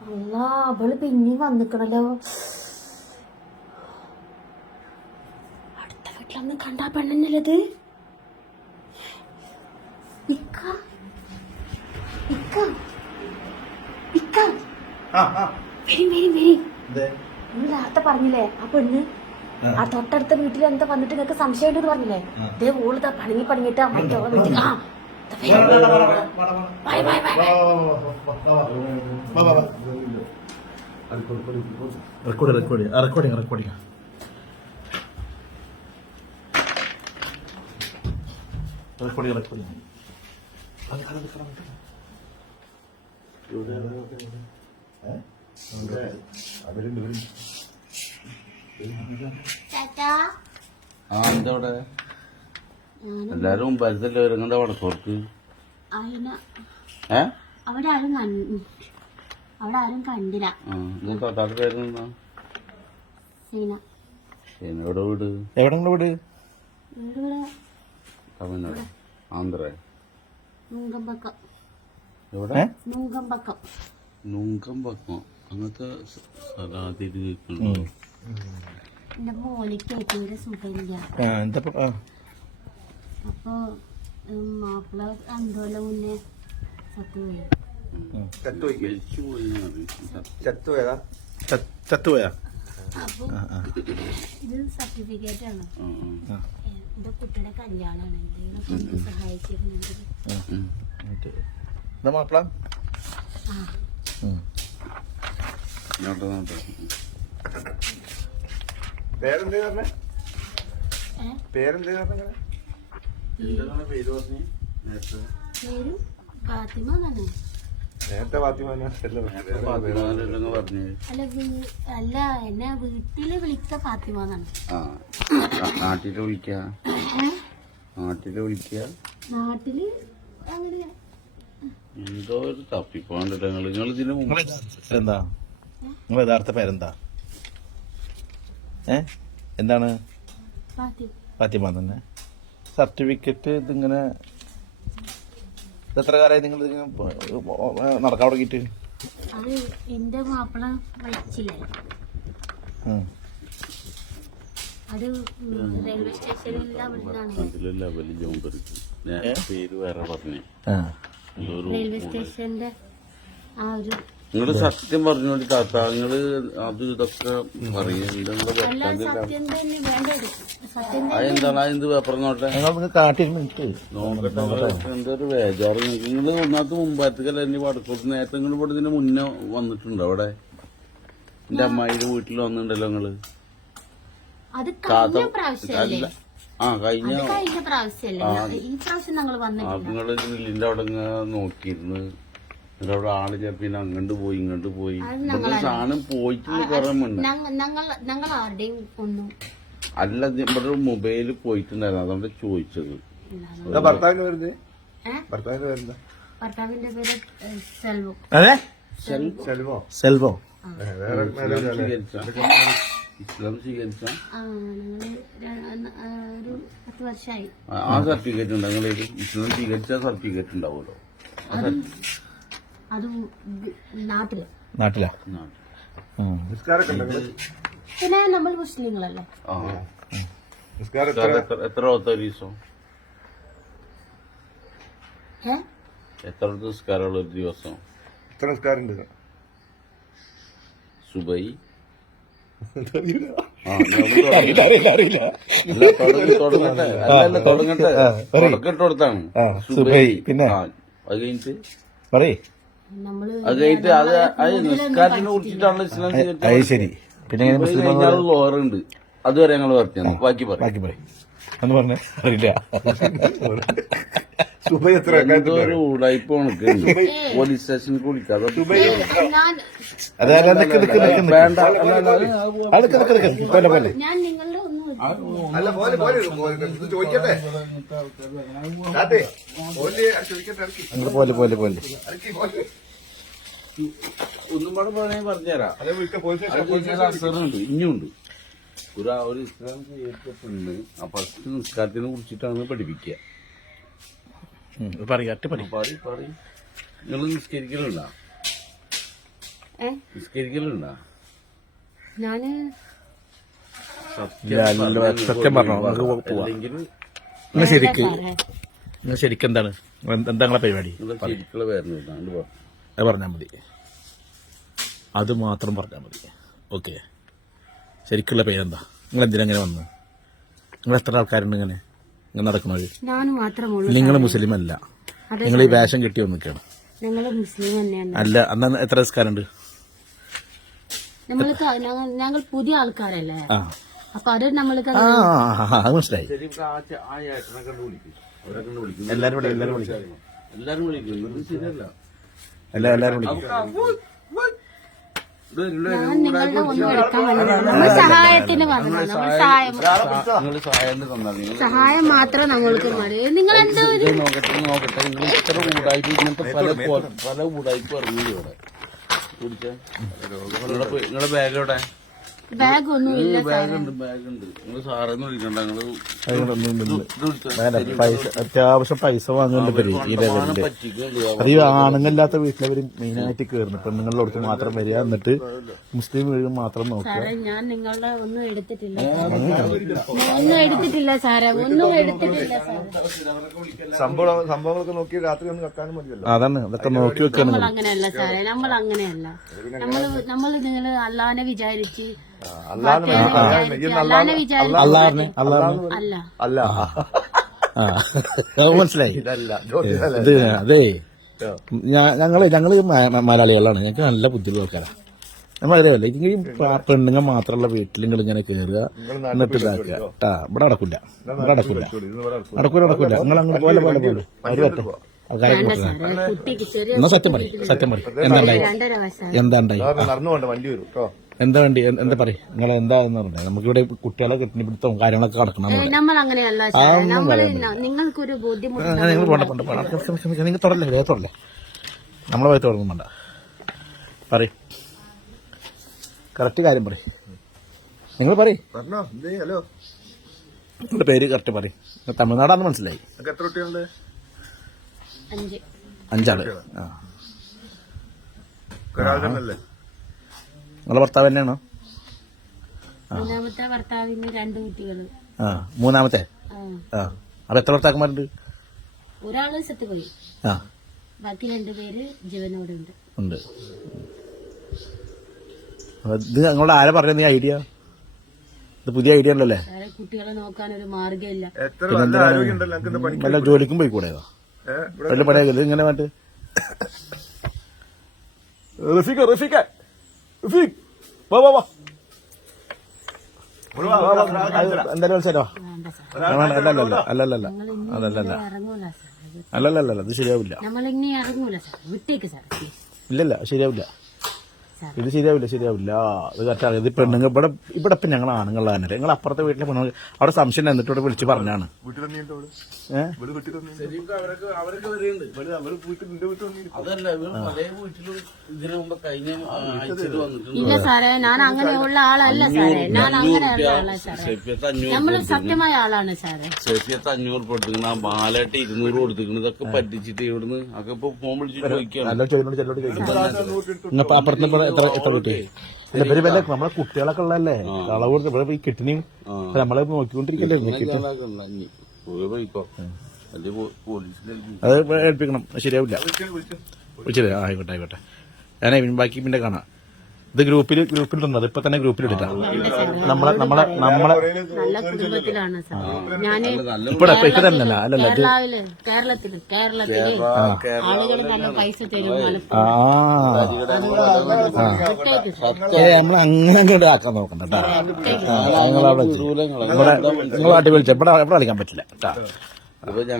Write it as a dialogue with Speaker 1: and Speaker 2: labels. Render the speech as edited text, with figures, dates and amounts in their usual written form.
Speaker 1: അല്ലാ അവള് പിന്നെയും വന്നിക്കണല്ലോ. അടുത്ത വീട്ടിലൊന്നും കണ്ടാ പെണ്ണല്ലത്. നിങ്ങൾ നേരത്തെ പറഞ്ഞില്ലേ ആ പെണ്ണ് ആ തൊട്ടടുത്ത വീട്ടിൽ എന്താ വന്നിട്ട് നിങ്ങൾക്ക് സംശയം ഉണ്ടെന്ന് പറഞ്ഞില്ലേ? ഇതേ ഓളിതാ പണിങ്ങിട്ട് മറ്റോളെ വീട്ടിൽ
Speaker 2: റെക്കോർഡിങ്
Speaker 3: എന്തവിടെ എല്ലാരും പരിസരല്ലേ വരുന്നുണ്ട് വടക്കോർക്ക്.
Speaker 1: അവിടെ ആരും കണ്ടില്ല.
Speaker 3: തൊട്ടാട്ട് പേരുന്ന എവിടെ വീട്?
Speaker 2: എവിടെ വീട്?
Speaker 3: തമിഴ്നാട്, ആന്ധ്ര.
Speaker 1: എവിടെ?
Speaker 3: നുങ്കമ്പക്കം അങ്ങനത്തെ സ്ഥലം കേൾക്കുന്നുണ്ടോ?
Speaker 1: എന്റെ മോനിക്ക് തീരെ സുഖമില്ല. അപ്പൊ മാപ്പിള 5 കൊല്ലം മുന്നേ
Speaker 2: ചത്തുപോയാ?
Speaker 1: അപ്പൊ ഇത് സർട്ടിഫിക്കറ്റ് ആണ്. എന്റെ കുട്ടിയുടെ കല്യാണമാണ്. എന്തെങ്കിലും സഹായിച്ചിരുന്നെങ്കിൽ
Speaker 2: മാപ്പിള പേരെന്തേന്ന്
Speaker 1: പേര് ഫാത്തിമ എന്നാണ്.
Speaker 2: നേരത്തെ ഫാത്തിമ
Speaker 1: അല്ല എന്നെ വീട്ടില് വിളിക്ക ഫാത്തിമ എന്നാണ്.
Speaker 3: നാട്ടില് വിളിക്ക
Speaker 1: നാട്ടില് അങ്ങനെ
Speaker 3: എന്തോ ഒരു തപ്പിപ്പോണ്ടല്ലോ. നിങ്ങൾ ഇതിന്
Speaker 2: എന്താ നിങ്ങൾ യഥാർത്ഥ പേരെന്താ? എന്താണ്? ഫാത്തിമ തന്നെ. സർട്ടിഫിക്കറ്റ് ഇതിങ്ങനെ എത്ര കാലമായി നിങ്ങൾ നടക്കാൻ തുടങ്ങിയിട്ട്?
Speaker 1: അത് എന്റെ മാപ്പിള മരിച്ചില്ലേ, അത് റെയിൽവേ സ്റ്റേഷനിൽ
Speaker 3: പേര് വേറെ പറഞ്ഞു.
Speaker 1: റെയിൽവേ സ്റ്റേഷന്റെ ആ ഒരു
Speaker 3: നിങ്ങള് സത്യം പറഞ്ഞോളി താത്ത. നിങ്ങള് അത് ഇതൊക്കെ അതെന്താണ്? അതെന്ത് പേപ്പറിനോട്ടെ നോക്കട്ടെ. എന്തൊരു ബേജാറ്. നിങ്ങള് ഒന്നാമത്തെ മുമ്പാറ്റക്കല്ല എന്നെ വടക്കോട്ട്. നേരത്തെ നിങ്ങൾ ഇവിടെ ഇതിന് മുന്നേ വന്നിട്ടുണ്ടോ അവിടെ? എന്റെ അമ്മായിയുടെ വീട്ടിൽ വന്നിട്ടുണ്ടല്ലോ നിങ്ങള്.
Speaker 1: കഴിഞ്ഞ പ്രാവശ്യം
Speaker 3: നിങ്ങള് ഗ്രില്ലിന്റെ അവിടെ നോക്കിയിരുന്നു. അവിടെ ആള് പിന്നെ അങ്ങോട്ട് പോയി ഇങ്ങോട്ട് പോയി. സാധനം പോയിട്ടുണ്ട് കുറെ മുന്നേ. അല്ല ഇവിടെ മൊബൈല് പോയിട്ടുണ്ടായിരുന്നു, അതുകൊണ്ട് ചോദിച്ചത്.
Speaker 2: ഭർത്താവിന്റെ പേര് സെൽവോ.
Speaker 3: ഇസ്ലാം സ്വീകരിച്ച
Speaker 1: ഒരു 10 വർഷമായി.
Speaker 3: ആ സർട്ടിഫിക്കറ്റ് ഉണ്ട് നിങ്ങളെ? ഇസ്ലാം സ്വീകരിച്ച സർട്ടിഫിക്കറ്റ് ഉണ്ടാവുമല്ലോ.
Speaker 1: അത്
Speaker 2: നാട്ടിലാ?
Speaker 1: പിന്നെ നമ്മൾ മുസ്ലിങ്ങളല്ലേ.
Speaker 3: എത്ര ദിവസം എത്ര നിസ്കാരമുള്ള ഒരു ദിവസം?
Speaker 2: എത്ര നിസ്കാരം?
Speaker 3: സുബൈ തുടങ്ങട്ടെ. സുബൈ പിന്നെ അത് കഴിഞ്ഞിട്ട് നിസ്കാരത്തിനെ കുറിച്ചിട്ടാണ് ഇസ്ലാം
Speaker 2: ശരി. പിന്നെ
Speaker 3: ലോറുണ്ട്, അതുവരെ ഞങ്ങൾ പറഞ്ഞു. ബാക്കി
Speaker 2: പറഞ്ഞ അറിയില്ല.
Speaker 3: ഒരു ഉടായ്പ പോലീസ് സ്റ്റേഷനിൽ വിളിക്കാതെ ഒന്നും കൂടെ പറഞ്ഞാൽ പറഞ്ഞുതരാം. അസറുണ്ട്, ഇനിയുണ്ട്. ഒരു ഇസ്ലാം ചെയ്യപ്പെട്ടുണ്ട്. ആ ഫസ്റ്റ് നിസ്കാരത്തിനെ കുറിച്ചിട്ടാണ് പഠിപ്പിക്കുക. നിങ്ങൾ നിസ്കരിക്കലുണ്ടോ? നിസ്കരിക്കലുണ്ടോ?
Speaker 1: ഞാന്
Speaker 2: സത്യം പറഞ്ഞോ, നമുക്ക് പോവാം.
Speaker 3: അല്ലെങ്കിൽ
Speaker 2: നിങ്ങൾ ശരിക്ക് നിങ്ങൾ ശരിക്കും എന്താണ് എന്താ നിങ്ങളെ പരിപാടി?
Speaker 3: ശരിക്കുള്ള പേരുന്നു
Speaker 2: അത് പറഞ്ഞാൽ മതി, അത് മാത്രം പറഞ്ഞാൽ മതി. ഓക്കെ, ശരിക്കുള്ള പേരെന്താ? നിങ്ങൾ എന്തിനങ്ങനെ വന്നു? നിങ്ങൾ എത്ര ആൾക്കാരുണ്ട് ഇങ്ങനെ നടക്കുന്നത്?
Speaker 1: ഞാനും മാത്രമേ.
Speaker 2: നിങ്ങൾ മുസ്ലിം അല്ല, നിങ്ങൾ ഈ വേഷം കെട്ടി വന്നിരിക്കുകയാണ്.
Speaker 1: ഞങ്ങള് മുസ്ലിം തന്നെയാണ്.
Speaker 2: അല്ല, അന്ന് എത്ര നിസ്കാരമുണ്ട്?
Speaker 1: നമ്മൾക്ക് ഞങ്ങൾ പുതിയ ആൾക്കാരല്ലേ, അപ്പൊ അത് നമ്മൾക്ക്
Speaker 2: അത് മനസ്സിലായി. എല്ലാരും വിളിക്കും,
Speaker 3: എല്ലാരും വിളിക്കും. ശരിയല്ല,
Speaker 2: എല്ലാരും വിളിക്കും.
Speaker 1: ഞാൻ നിങ്ങളുടെ ഒന്നും എടുക്കാൻ വന്നില്ല. നമ്മൾ സഹായത്തിന് പറഞ്ഞു, നമ്മൾ സഹായം മാത്രം നമ്മൾക്ക് മതി. നിങ്ങൾ എന്താ
Speaker 3: നോക്കട്ടെ നിങ്ങൾ ഇത്ര ഊടായ്പ ഇങ്ങനത്തെ പല ഊടായ്പ ഇറങ്ങില്ല ഇവിടെ. നിങ്ങളുടെ ബാഗോടെ?
Speaker 1: ബാഗ് ഒന്നും ഇല്ല.
Speaker 3: ബാഗുണ്ട് നിങ്ങൾ സാറേന്ന് വിളിക്കണ്ട.
Speaker 2: അത്യാവശ്യം പൈസ വാങ്ങുന്നുണ്ട് ഈ ലെവലില്. അത് ഈ ആണുങ്ങളില്ലാത്ത വീട്ടിലവര് മെയിനായിട്ട് കയറുന്നു. പെണ്ണുങ്ങളിലോട്ട് മാത്രം വരിക, എന്നിട്ട് മുസ്ലിം വീട് മാത്രം നോക്കുക.
Speaker 1: ഞാൻ നിങ്ങളുടെ ഒന്നും എടുത്തിട്ടില്ല, ഒന്നും എടുത്തിട്ടില്ല സാറേ, ഒന്നും എടുത്തിട്ടില്ല സാറേ.
Speaker 2: സംഭവങ്ങളൊക്കെ നോക്കി രാത്രി ഒന്ന് വെക്കാനും മതിയല്ലോ. അതാണ്, അതൊക്കെ നോക്കി വെക്കാനും.
Speaker 1: നമ്മൾ അങ്ങനെയല്ല സാറേ, നമ്മൾ അങ്ങനെയല്ല. നമ്മൾ നിങ്ങള് അള്ളാനെ വിചാരിച്ച്
Speaker 2: മനസ്സിലായി. അതെ, ഞങ്ങള് മലയാളികളാണ്, ഞങ്ങൾക്ക് നല്ല ബുദ്ധിയുള്ള ആൾക്കാരാണ്. നമ്മളറിയാമല്ലോ, ഈ പെണ്ണുങ്ങൾ മാത്രമുള്ള വീട്ടിൽ നിങ്ങൾ ഇങ്ങനെ കയറുക, എന്നിട്ട് ഇതാക്കുക. ഇവിടെ നടക്കൂല, നിങ്ങൾ അങ്ങോട്ട് പോലെ അവര് പറ്റും. എന്നാ സത്യം പറയും എന്താ വണ്ടി എന്താ പറയും നിങ്ങൾ എന്താന്ന് പറഞ്ഞത്? നമുക്കിവിടെ കുട്ടികളെ കെട്ടിപ്പിടുത്തവും കാര്യങ്ങളൊക്കെ നടക്കണം.
Speaker 1: നിങ്ങൾക്കൊരു ബുദ്ധിമുട്ട്.
Speaker 2: നിങ്ങൾ പോണ്ട, നിങ്ങൾ തുടരല്ലേ, നമ്മളെ പോയി തുടങ്ങും വേണ്ട. പറയും, കറക്റ്റ് കാര്യം പറയും. നിങ്ങൾ പറയും, നിങ്ങളുടെ പേര് കറക്റ്റ് പറയും. തമിഴ്നാടാന്ന് മനസ്സിലായി. എത്ര കുട്ടികളുണ്ട്? 5 ആള്. നിങ്ങളെ ഭർത്താവ് തന്നെയാണോ?
Speaker 1: മൂന്നാമത്തെ ഭർത്താവിന് 2 കുട്ടികള്.
Speaker 2: മൂന്നാമത്തെ? അപ്പൊ എത്ര ഭർത്താക്കന്മാരുണ്ട്?
Speaker 1: ഒരാള് സെത്തുപോയി, ബാക്കി 2 പേര് ജീവനോടെ ഉണ്ട്.
Speaker 2: ഇത് നിങ്ങളുടെ ആരെ പറഞ്ഞ ഐഡിയ? ഇത് പുതിയ ഐഡിയ ഉണ്ടല്ലേ?
Speaker 1: കുട്ടികളെ നോക്കാൻ ഒരു മാർഗമില്ല.
Speaker 2: വല്ല ജോലിക്കും പോയി കൂടെ? വലിയ പണിയാകില്ല ഇങ്ങനെ വേണ്ട. എന്തായാലും മനസ്സിലോ? അല്ലല്ല ഇത് ശരിയാവില്ല. ഇല്ലല്ല ശരിയാവില്ല, ഇത് ശരിയാവില്ല. ഇത് കറക്റ്റാണ്. ഇത് പെണ്ണുങ്ങൾ ഇവിടെ ഇപ്പം ഞങ്ങൾ ആണുങ്ങളാണ് തന്നെ. നിങ്ങൾ അപ്പുറത്തെ വീട്ടിലെ പെണ്ണുങ്ങൾ അവിടെ സംശയം എന്നിട്ട് ഇവിടെ വിളിച്ച് പറഞ്ഞാണ്.
Speaker 1: ഇല്ല സാറേ, ഞാൻ അങ്ങനെയുള്ള ആളല്ല സാറേ, ഞാൻ അങ്ങനെയുള്ള ആളാ സാറേ. നമ്മൾ സത്യമായ ആളാണ് സാറേ.
Speaker 3: 500 കൊടുത്തിരിക്കുന്ന മാലായിട്ട് 200 കൊടുത്തിരിക്കുന്നത് ഇതൊക്കെ പറ്റിച്ചിട്ട് ഇവിടുന്ന് ഒക്കെ ഇപ്പൊ ഫോൺ വിളിച്ചിട്ട് ചോദിക്കാം.
Speaker 2: എത്ര കുട്ടി? നമ്മളെ കുട്ടികളൊക്കെ ഉള്ളതല്ലേ, കളവ് ഇവിടെ ഈ കിട്ടണിയും നമ്മളെ നോക്കിക്കൊണ്ടിരിക്കല്ലേ. അത് ഏൽപ്പിക്കണം, ശരിയാവില്ല. വിളിച്ചത് ആയിക്കോട്ടെ. ഞാനേ ബാക്കി പിന്നെ കാണാം. ഇത് ഗ്രൂപ്പിലിടുന്നത് ഇപ്പൊ തന്നെ ഗ്രൂപ്പിലിട്ടാ. നമ്മളെ
Speaker 1: നല്ല കുടുംബത്തിലാണ് സാർ. ഞാന്
Speaker 2: ഇപ്പൊ തന്നെയല്ല, അല്ലല്ല
Speaker 1: കേരളത്തില് ആളുകൾ നല്ല പൈസ തരും.
Speaker 2: നമ്മൾ അങ്ങനെ ആക്കാൻ നോക്കണ്ട കേട്ടാ. നിങ്ങളവിടെ നിങ്ങൾ നാട്ടിൽ വിളിച്ച ഇവിടെ കളിക്കാൻ പറ്റില്ല കേട്ടാ.